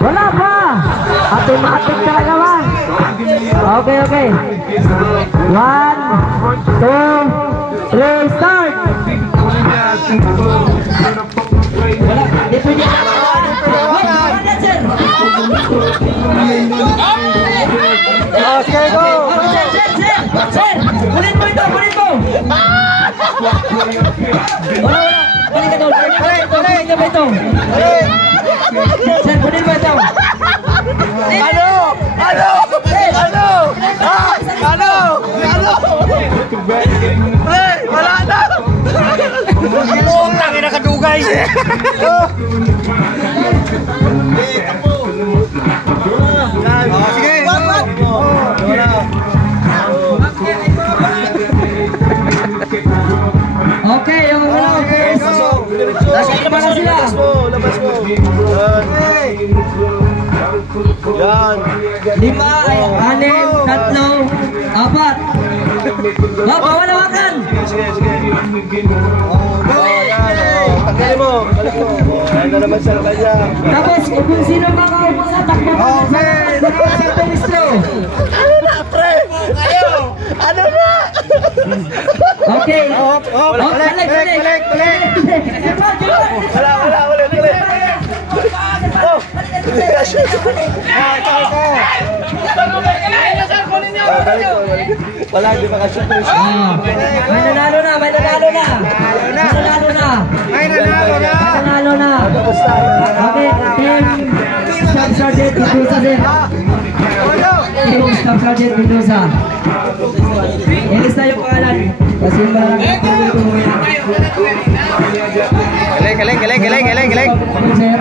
Wala pa. Automatic na naman. Okay, okay. 1, 2, 3, start. Wala. Di pwede na. Oh, sige, go! Sir! Kunin mo ito! Kunin mo! Wala! Balik ka doon! Balik ka ba ito? Sir, kunin mo ito! Ano? Ano? Ano? Ah! Ano? Ano? Hey! Wala na! Buong tangin na kadugay! Sige! Okay, yung mga first. Labas mo, labas mo. Yan. 5, 6, 7, 3, 4. Bawal hawakan. Sige. Yan. Tanggalin mo. Balik mo. Ayan na naman sa kanya. Tapos, kung sino makaupo sa takbo mo sa ministro. Ano na, pre? Ano na? Okay. Balik. Wala. Ulit. Oh! Wala, di ba kasi ito? May nanalo na. Okay, team Staff Sergeant Mendoza din. Team Staff Sergeant Mendoza. Ilis na yung pangalan. Kasi marami Galing. Sir.